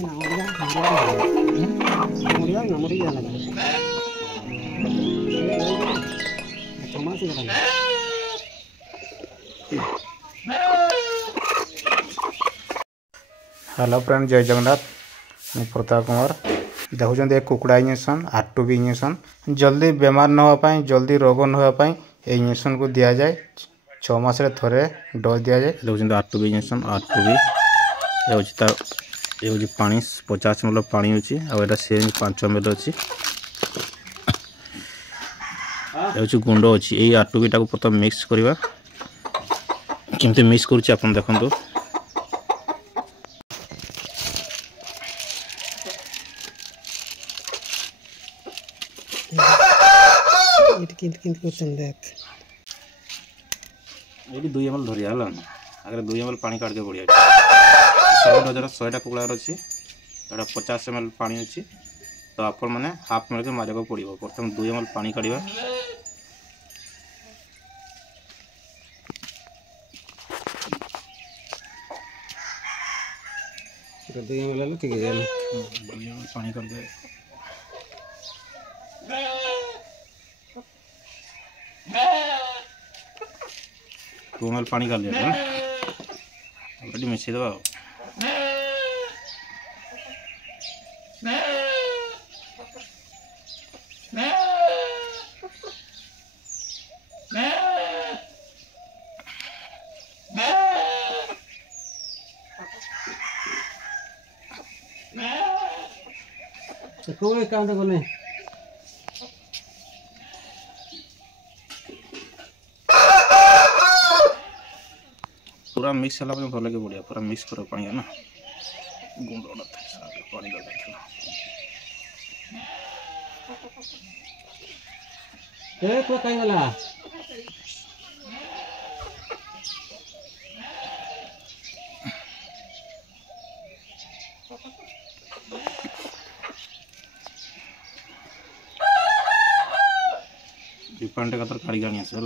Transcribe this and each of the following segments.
Hello friend, जय जगन्नाथ। प्रताप कुमार देखुं एक कुकुड़ा injection R2B injection जल्दी बेमार न होपाई, जल्दी रोग न होपाई इंजेक्शन को दिया जाए। 6 मास थोड़े डोज दिया जाए। देखुं R2B इंजेक्शन R2B ये पानी 50 ml पानी अच्छी आटा सिरिंज 5 ml अच्छी गुंड अच्छी। यही R2B टाक प्रथम मिक्स करवा केमती मिक्स करुच्ची आप देखो। ये 2 ml धरिया आगे 2 ml पानी काट के बढ़िया 100 कुकुड़ा अच्छी 50 ml पानी अच्छी तो आप मैंने हाफ मिनट मारे को पड़ो। प्रथम 2 ml पानी काढ़ा पानी काट 2 ml पानी काट दिया ऑलरेडी मिसई दबा। कोई काम तो बोले पूरा मिक्स होला भल लगे बढ़िया पूरा मिक्स करो पानी है ना गुंड पानी ए को काई वाला डिपेंड का काढ़ी आनी आस है।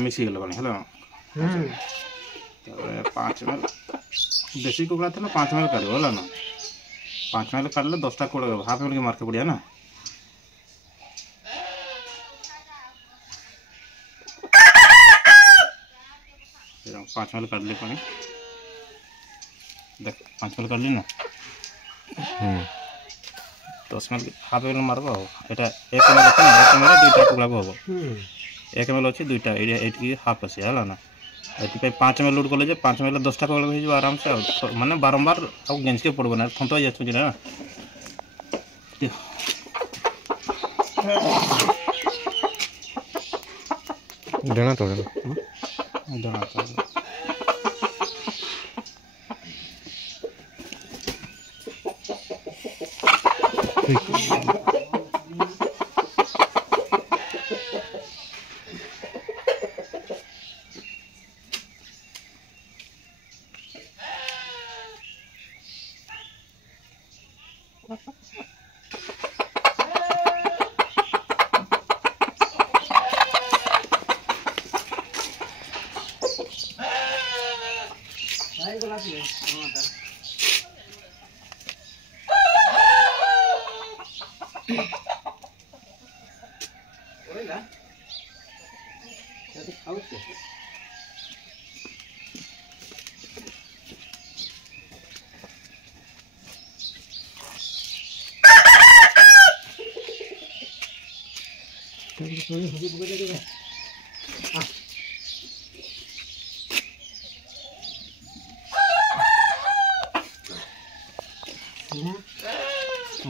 मिक्स गल पानी है 5 ml देसी कुकुड़ा था ना 5 ml काढ़ है ना 5 ml काढ़ले 10टा कुकुड़ा हाफ ml के मार्के बढ़िया ना 5 ml काढ़ ले पानी देख 5 ml काढ़ ली ना 10 ml हाफ ml मारबो एटा 1 ml আছে না 1 ml দুইটা কুকুড়া হবো 1 ml আছে দুইটা এটি हाफ আছে হলা না एटी 5 ml लोड कले 5 ml 10टा कल हो आराम से माने बारंबार आ गेंज के पड़बो ना थंत जाछु ना देना तो देना तो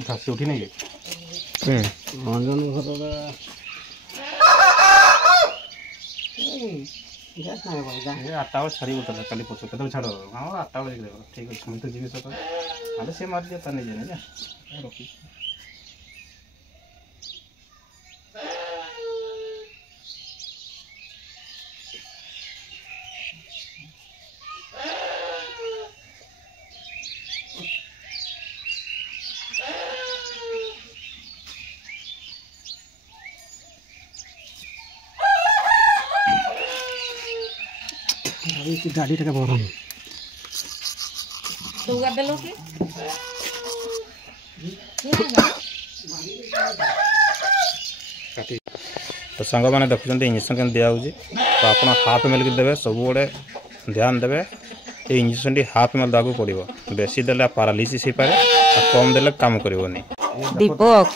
ଘାସି ଉଠି ନାଇଁ ଅଞ୍ଜନ ଘର ଆଠଟା ବେଳେ ଛାଡ଼ିବ ତାହେଲେ କାଲି ପଛେ କେତେବେଳେ ଛାଡ଼ ହଁ 8ଟା ବେଳେ ଠିକ୍ ଅଛି ମୁଁ ତ ଯିବି ସକାଳେ ଆରେ ସେ ମାରିଦିଅ ତା ନେଇଯାଏ ନା ରଖି ଗାଡ଼ି ଟା ବରଂ ତୁ ଗାଦେଲୁ କି तो सांग मैंने देखुं इंजेक्शन के दिखाऊँगी तो आप हाफ एम एल की देवे सब बड़े ध्यान देवे ये इंजेक्शन टी हाफ एम एल देवाक पड़ो बेसी देले पारालिसिस हो पाए कम देले काम करनी दीपक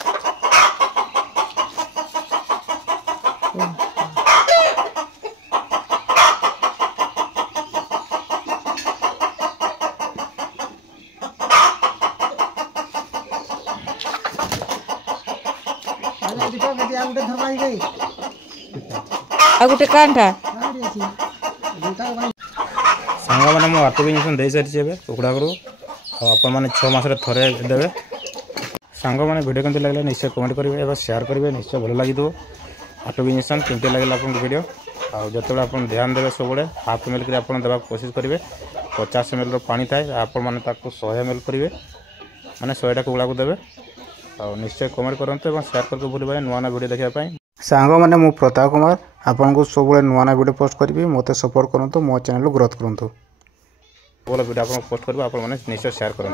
आ गोटे कांठा सांग मैंने मो आरटीबी इंजेक्शन दे सारी कुकुड़ा को आपण मैंने 6 मास थे देवे सांग मैंने वीडियो केमती लगे निश्चय कमेंट करेंगे और शेयर करेंगे निश्चय भल लगी आरटीबी इंजेक्शन केमती लगे आपको वीडियो आउ जो आप ध्यान देवे सब हाफ एम एल आप देवा कोशिश करेंगे 50 ml पानी थाए आपण मैंने 100 ml करेंगे मैंने 100टा कुकुड़ा को देवे और निश्चय कमेंट करूँ और शेयर करके भूल नुआ नुआ वीडियो देखापी सांग मैंने मु प्रताप कुमार आपन को सब नुआ नुआ वीडियो पोस्ट करी मत सपोर्ट करूँ मो चैनल ग्रोथ करूँ भल वीडियो आप पोस्ट करेंगे आप निश्चय शेयर करूँ।